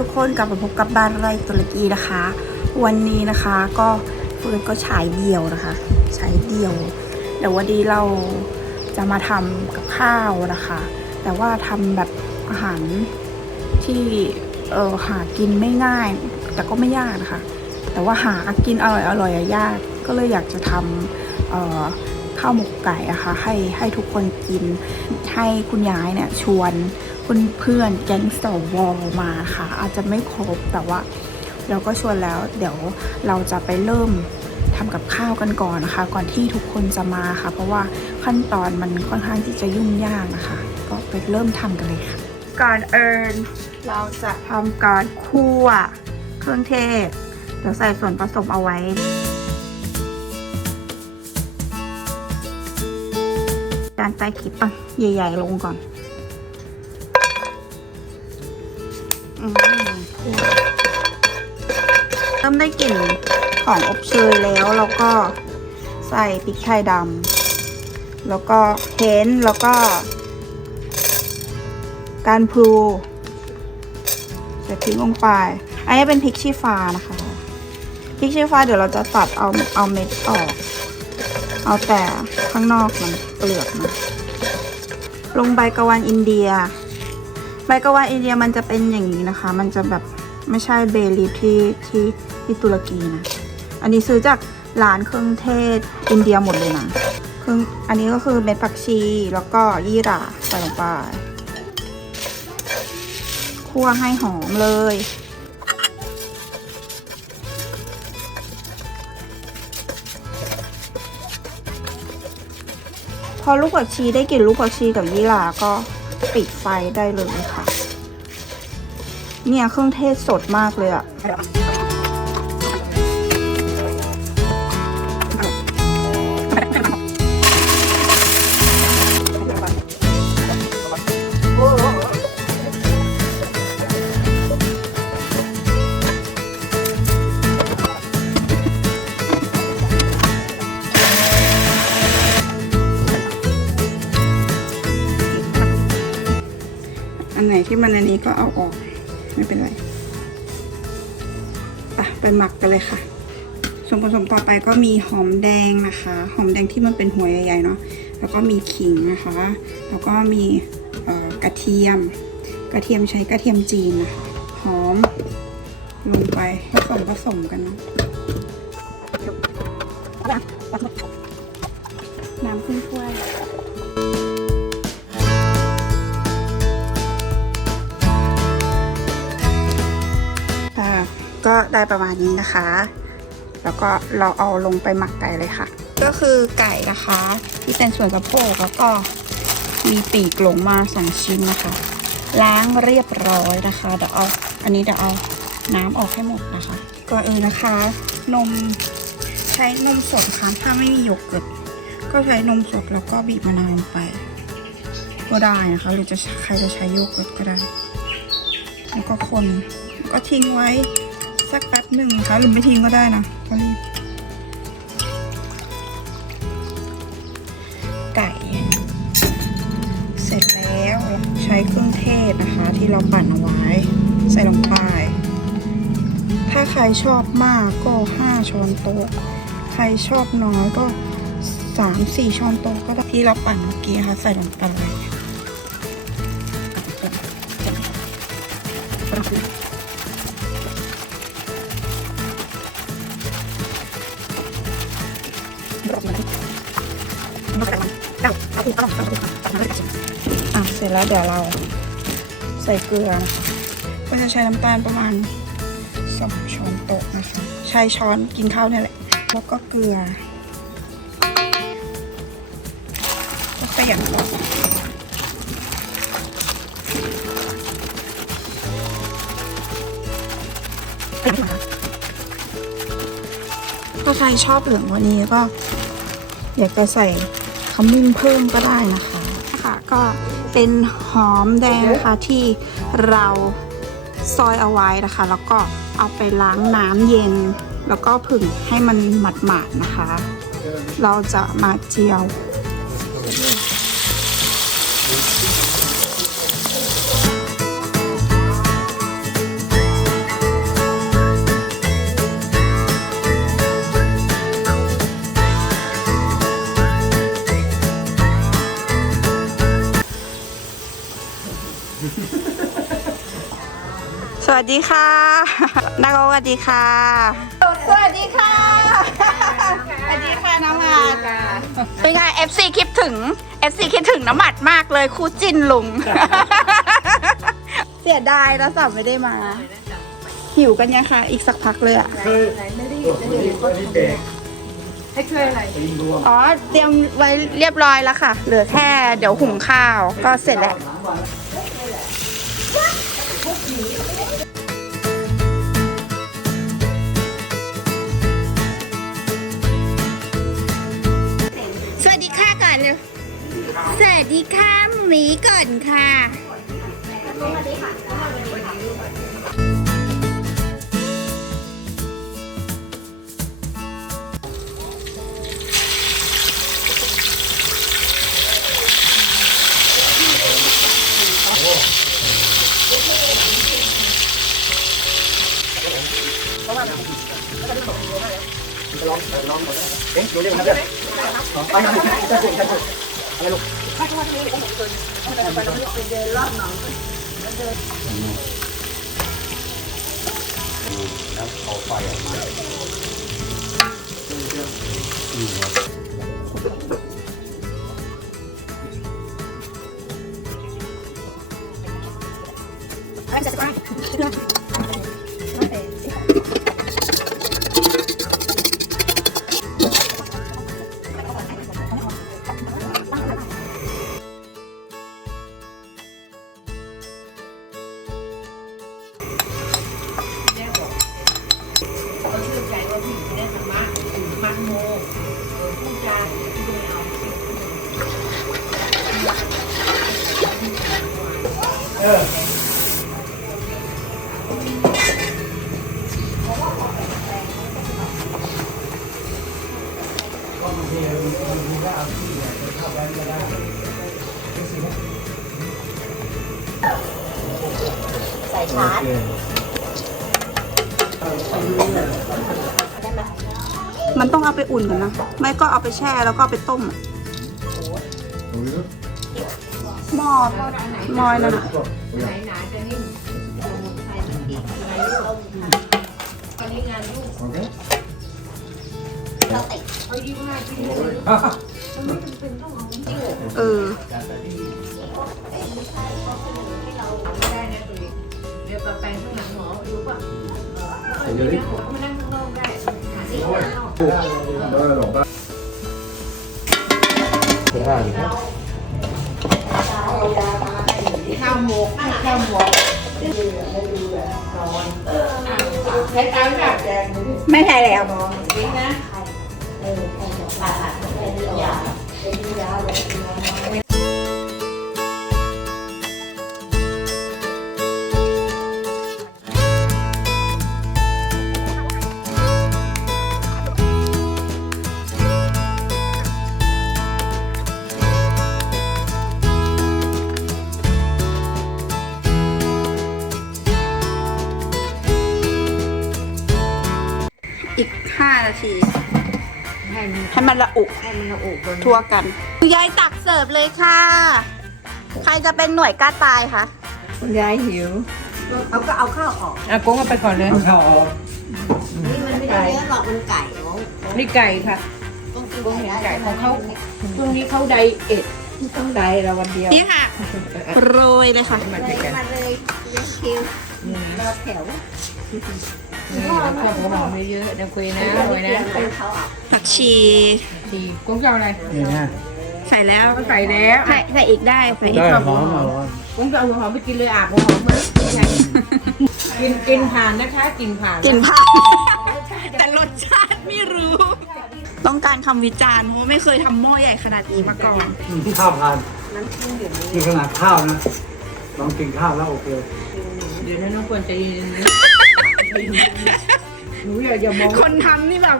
ทุกคนกลับมาพบกับบ้านไร่ตุรกีนะคะ วันนี้นะคะก็ฟิร์นก็ฉายเดี่ยวนะคะฉายเดี่ยวเดี๋ยววันนี้เราจะมาทำกับข้าวนะคะ แต่ว่าทำแบบอาหารที่เออหากินไม่ง่าย แต่ก็ไม่ยากนะคะ แต่ว่าหากินอร่อยอร่อยยากก็เลยอยากจะทำเออข้าวหมกไก่อะค่ะให้ให้ทุกคนกินให้คุณยายเนี่ยชวน เพื่อนๆแก๊งสวอมาค่ะ อาจจะไม่ครบแต่ว่า เราก็ชวนแล้ว เดี๋ยวเราจะไปเริ่มทำกับข้าวกันก่อนนะคะ ก่อนที่ทุกคนจะมาค่ะ เพราะว่าขั้นตอนมันค่อนข้างที่จะยุ่งยากนะคะ ก็ไปเริ่มทำกันเลยค่ะ ก่อนเอิญเราจะทำการคั่วเครื่องเทศเดี๋ยวใส่ส่วนผสมเอาไว้การใต้คลิปอะใหญ่ๆลงก่อน เริ่มได้กลิ่นของอบเชยแล้ว แล้วก็ใส่พริกไทยดำแล้วก็เห็นแล้วก็ การพลูใส่พริกลงไป อันนี้เป็นพริกชี้ฟ้านะคะ พริกชี้ฟ้าเดี๋ยวเราจะตัดเอาเอาเม็ดออก เอาแต่ข้างนอกมันเปลือกนะลงใบกะวานอินเดีย ใบกะวานอินเดียมันจะเป็นอย่างนี้นะคะ มันจะแบบไม่ใช่เบลีฟที่ที่ที่ตุรกีนะ อันนี้ซื้อจากร้านเครื่องเทศอินเดียหมดเลยนะเครื่องอันนี้ก็คือเม็ดผักชีแล้วก็ยี่หร่าใส่ลงไปคั่วให้หอมเลยพอลูกผักชีได้กลิ่นลูกผักชีกับยี่หร่าก็ ปิดไฟได้เลยค่ะ เนี่ยเครื่องเทศสดมากเลยอะ่ะ ที่มันอันนี้ก็เอาออกไม่เป็นไรไปไปหมักกันเลยค่ะ ส่วนผสมต่อไปก็มีหอมแดงนะคะ หอมแดงที่มันเป็นหัวใหญ่ๆเนาะแล้วก็มีขิงนะคะ แล้วก็มีกระเทียม กระเทียมใช้กระเทียมจีนนะหอมลงไปผสมผสมกันนะน้ำขึ้นถ้วย ได้ประมาณนี้นะคะ แล้วก็เราเอาลงไปหมักไก่เลยค่ะ ก็คือไก่นะคะ ที่เป็นส่วนสะโพกแล้วก็มีปีกลงมาสองชิ้นนะคะ ล้างเรียบร้อยนะคะเดี๋ยวเอาอันนี้เดี๋ยวเอาน้ำออกให้หมดนะคะก่อนอื่นนะคะ นมใช้นมสดค่ะถ้าไม่มีโยเกิร์ตก็ใช้นมสดแล้วก็บีบมะนาวลงไป ก็ได้นะคะ หรือจะใครจะใช้โยเกิร์ตก็ได้ แล้วก็คนก็ทิ้งไว้ สักแป๊บหนึ่งนะคะหรือไม่ทิ้งก็ได้นะก็รีบไก่เสร็จแล้วใช้เครื่องเทศนะคะ ที่เราปั่นเอาไว้ ใส่ลงไป ถ้าใครชอบมากก็ 5 ช้อนโต๊ะ ใครชอบน้อยก็ 3-4 ช้อนโต๊ะก็ได้ที่เราปั่นเมื่อกี้ค่ะใส่ลงไปเล อะเสร็จแล้วเดี๋ยวเราใส่เกลือนะคะก็จะใช้น้ำตาลประมาณสองช้อนโต๊ะนะคะใช้ช้อนกินข้าวนี่แหละ แล้วก็เกลือก็ขยำต่อถ้าใครชอบเหลืองว่านี้ก็อยากจะใส่ ขมิ้นเพิ่มก็ได้นะคะค่ะก็เป็นหอมแดงนะคะที่เราซอยเอาไว้นะคะ แล้วก็เอาไปล้างน้ำเย็น แล้วก็ผึ่งให้มันหมาดๆนะคะ เราจะมาเจียว วัสดีค่ะนักสวัสดีค่ะ สวัสดีค่ะ สวัสดีค่ะน้องหมาดเป็นไง FC คิดถึง FC คิดถึงน้ำหมัดมากเลยคู่จิ้นลุง เสียดายนะสับไม่ได้มา หิวกันยังคะอีกสักพักเลยอะเคยไม่ได้ไม่ได้ไม่ได้เบรกให้ช่วยอะไรตีรวมอ๋อ เตรียมไว้เรียบร้อยแล้วค่ะ เหลือแค่เดี๋ยวหุงข้าวก็เสร็จแล้ว สวัสดีค่ะหมีก่อนค่ะเอ๊ะดูเรื่องนะเพื่อนไปนะจะสุดจะสุดอะไรลูกแล้วเอาไฟออก ใส่ชาร์จมันต้องเอาไปอุ่นก่อนนะ ไม่ก็เอาไปแช่แล้วก็เอาไปต้มอะหม้อหม้อนั่นน่ะไหนหนาจะนิ่มตอนนี้งานลูกโอเคเขายิ้มมากที่เออไม่ได้นะตัว เองเดี๋ยวปะแปลงข้างหลังหมอรู้ป่ะเดี๋ยวนี้มานั่งข้างนอกได้หาที่ข้างนอกเออหลงป่ะเป็นห้าอยู่ข้าวหมกข้าวหมกใช้ตามแบบไม่ใช่แล้วนี้นะอี อีก 5 นาที ให้มันให้มันละอุให้มันละอุบนทั่วกันยายตักเสิร์ฟเลยค่ะ ใครจะเป็นหน่วยกล้าตายคะคุณยายหิวเขาก็เอาข้าวออกอะกุ้งเอาไปก่อนเลยเอาเข้าออกนี่มันไม่ได้เยอะหรอกมันไก่ของนี่ไก่ค่ะต้องกินกุ้งเห็นไก่ไก่ของเขาช่วงนี้เขาไดเอทต้องไดเราวันเดียวนี่ค่ะโรยเลยค่ะมันเลไปยกันมาเลยเลี้ยงคิวรอแถว นี่น้ำข้าวหัวหอมเยอะๆนะคุยนะอร่อยนะเป็นะผักชี ทีกุ้งจะเอาอะไรนี่นะใส่แล้วก็ใส่แล้วใส่ใส่อีกได้ใส่อีกได้หอมอร่อยกุ้งจะเอาหัวหอมไปกินเลยอาบหัวหอมมั้ยกินกินผ่านนะคะกินผ่านกลิ่นผักแต่รสชาติไม่รู้ ต้องการคำวิจารณ์เพราะว่าไม่เคยทำหม้อใหญ่ขนาดนี้มาก่อน อืมข้าวทานนี่ขนาดข้าวนะลองกินข้าวแล้วโอเค เดี๋ยวนะน้องควรใจเย็นๆนะ หนูอย่าอย่ามองคนทำนี่แบบ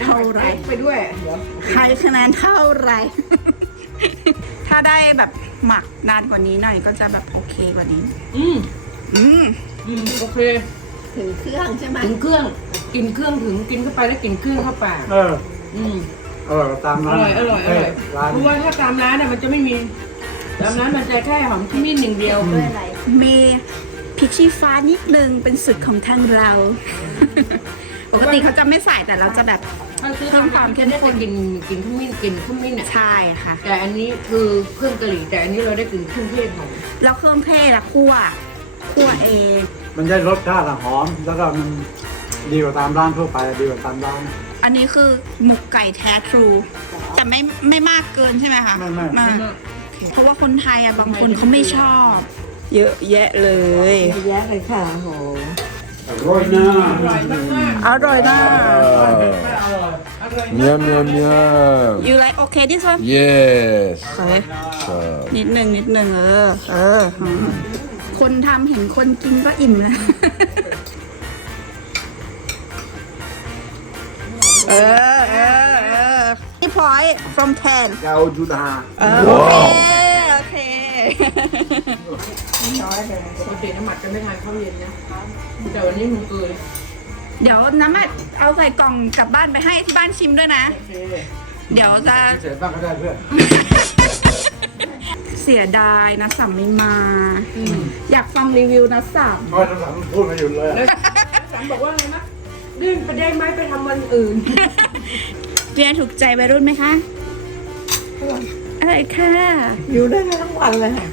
เท่าไหรไปด้วยเดี๋ยวให้คะแนนเท่าไหร ถ้าได้แบบหมักนานกว่านี้หน่อยก็จะแบบโอเคกว่านี้ อืมอืมอืมโอเคถึงเครื่องใช่ไหมถึงเครื่อง กินเครื่องถึงกินเข้าไปแล้วกินเครื่องเข้าปากเออ อืม อร่อยตามอร้านร่อย อร่อยอร่อยร้านเพราะว่าถ้าตามร้านน่ะมันจะไม่มีตอนนั้นมันจะแค่หอมขมิ้นอย่างเดียว ด้วยอะไร มี พริกชี้ฟ้านิดนึงเป็นสูตรของทางเรา ปกติเขาจะไม่ใส่แต่เราจะแบบ มันคือทำความเข้มข้น กินกินขมิ้นกินขมิ้นอะใช่ค่ะ แต่อันนี้คือเครื่องกะหรี่แต่อันนี้เราได้กลิ่นเครื่องเทศหอมแล้วเครื่องเทศอะคั่วคั่วเองมันได้รสชาติอะหอม แล้วก็มันดีกว่าตามร้านทั่วไปดีกว่าตามร้าน อันนี้คือหมกไก่แท้ทรู แต่ไม่ไม่มากเกินใช่ไหมคะไม่ไม่มากเพราะว่าคนไทยอะบางคนเขาไม่ชอบ เยอะแยะเลย แยะเลยค่ะโหอร่อยนะอร่อยมาก Miam, miam, miam. you like okay this one Yes. โอเค So, นิดหนึ่งนิดหนึ่งเออ เออ คนทำเห็นคนกินก็อิ่มแล้ว เออ เออ เออนี่ point from ten ยาวจุดาเออโอเค โอเค ปกติน้ำหมักจะไม่ทานข้าวเย็นนะแต่วันนี้มันเกินเดี๋ยวน้ำมันเอาใส่กล่องกลับบ้านไปให้ที่บ้านชิมด้วยนะเดี๋ยวจะพิเศษบ้างก็ได้เพื่อนเสียดายนะสัมไม่มา อยากฟังรีวิวนะสัมเพราะทั้งสามพูดมาอยู่เลยแล้วสามบอกว่าไงนะลื่นไปได้ไหมไปทำวันอื่น เรียนถูกใจวัยรุ่นไหมคะอะ ไรค่ะ อยู่ได้ทั้งวันเลยค่ะ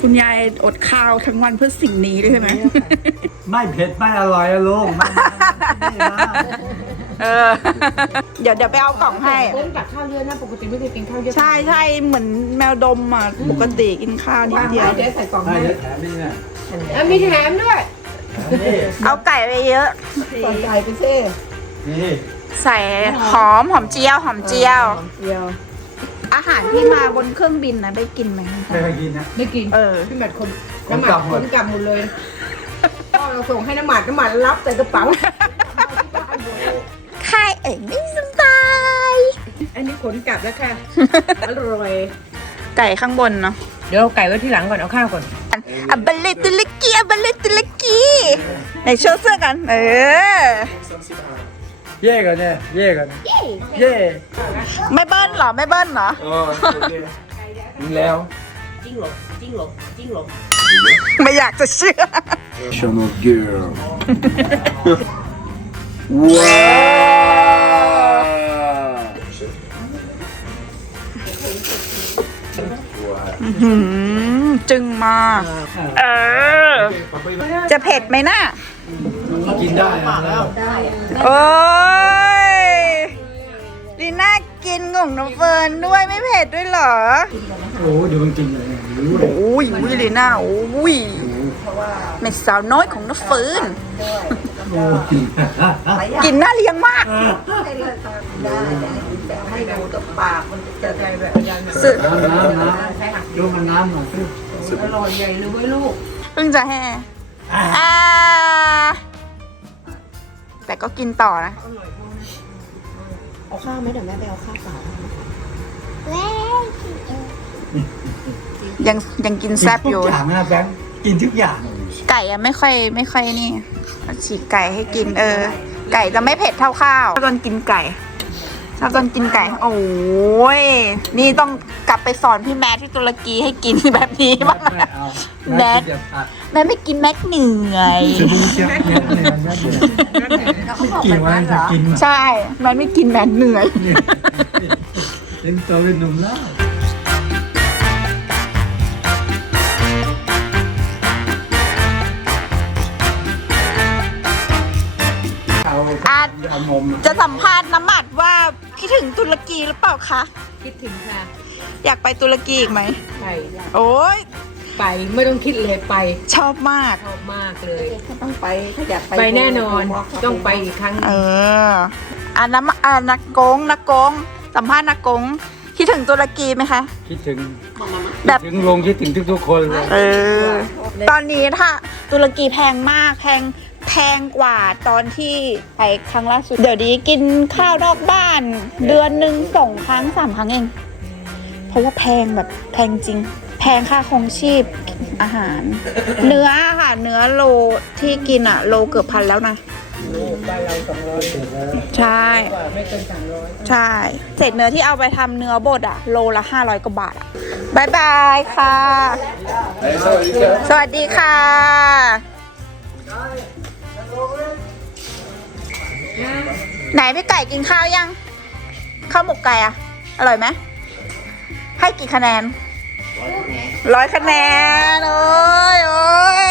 คุณยายอดข้าวทั้งวันเพื่อสิ่งนี้ด้วยใช่ไหม ไม่เผ็ดไม่อร่อยอะลุงไม่ไม่นะเออ เดี๋ยวเดี๋ยวไปเอากล่องให้ เล่นตักข้าวเยอะนะปกติไม่เคยกินข้าวเยอะใช่ใช่เหมือนแมวดมอะปกติกินข้าวนิดเดียว เดี๋ยวใส่กล่องได้ให้เดี๋ยวแถมนี่เนี่ยอะมีแถมด้วยนี่เอาไก่ไปเยอะ ก่อนใจไปเซ่นี่ใส่หอมหอมเจียวหอมเจียว เดียว อาหารที่มาบนเครื่องบินนะได้กินไหมไม่เคยกินนะ ไม่กินเออ พี่หมัดคนผมน้ำหมักลัดบหคมดนกลับหมดเลยพ่อเราส่งให้น้ำหมัดน้ำหมัดรับใส่กระเป๋าใครเองไม่สบายอันนี้ขนกลับแล้วค่ะอร่อย ไก่ข้างบนเนาะเดี๋ยวเอาไก่ไว้ที่หลังก่อนเอาข้าวก่อนอับบเลตุลกีอับบเลตุลกีไหนโชว์เสื้อกัน เออ เย่กันเนี่ยเย่กันเย่ไม่เบิ้ลเหรอไม่เบิ้ลเหรอเออโอเคแล้วจริงหรอจริงหรอจริงหรอไม่อยากจะเชื่อ Channel girl. wow. หืมจึงมาก เออ จะเผ็ดไหมน่ะ กินได้อะแล้วโอ้ยลีน่ากินของน้องเฟิร์นด้วยไม่เผ็ดด้วยเหรอโอ้ดูมันกินเลยรู้เลยโอ้ยอุ้ยลีน่าโอ้ยแม่สาวน้อยของน้องเฟิร์นโอ้กินกินน่าเลี้ยงมากให้เลยค่ะได้แต่ให้ดูกับปากมันจะใจแบบสึน้ำน้ำน้ำดูมันน้ำหน่อยสิอร่อยใหญ่เลยเว้ยลูกเพิ่งจะแห่อ่า แต่ก็กินต่อนะ เอาข้าวไหมเดี๋ยวแม่ไปเอาข้าวเปล่ายังยังกินแซบอยู่ ทุกอย่างนะแบงค์กินทุกอย่างไก่อะไม่ค่อยไม่ค่อยนี่ฉีกไก่ให้กิน เออ ไก่จะไม่เผ็ดเท่าข้าวชอบตอนกินไก่ชอบตอนกินไก่ โอ้ยนี่ต้องกลับไปสอนพี่แมทที่ตุรกีให้กินแบบนี้บ้างไม่นะเอาแบแม่ทจะผัด แม่ไม่กินแม็กเหนื่อย จะดูเจ็บเยอะเลยนเดี๋ยวไม่กินไว้จะกินมาใช่แม่ไม่กินแม่เหนื่อย เนี่ยเล่นตัวเป็นหนุ่มแล้ว เอาอะ เอานมจะสัมภาษณ์น้ำหมัดว่าคิดถึงตุรกีหรือเปล่าคะ คิดถึงค่ะ อยากไปตุรกีอีกไหม ไป โอ้ย ไปไม่ต้องคิดเลยไปชอบมาก ชอบมากเลย ถ้าต้องไปถ้าอยากไปไปแน่นอนต้องไปอีกครั้งเอออะน้ำอะนักกงนักกงสัมภาษณ์นักกงคิดถึงตุรกีไหมคะ คิดถึงแบบคิดถึงลงคิดถึงทุกๆคนเลยเออตอนนี้ถ้าตุรกีแพงมากแพงแพงกว่าตอนที่ไปครั้งล่าสุด เดี๋ยวนี้กินข้าวนอกบ้าน เดือนหนึ่งสองครั้งสามครั้งเอง เพราะว่าแพงแบบแพงจริง แพงค่าคงชีพอาหาร เนื้อค่ะ เนื้อโลที่กินอะโลเกือบพันแล้วนะใช่ใช่เสร้อใชเศษเนื้อที่เอาไปทำเนื้อบดอะโลละห้าร้อยกว่าบาทอะบายบายค่ะ สวัสดีค่ะไหนพี่ไก่กินข้าวยัง ข้าวหมกไก่อะอร่อยไหมให้กี่คะแนน ร้อยคะแนน โอ้ยโอ้ย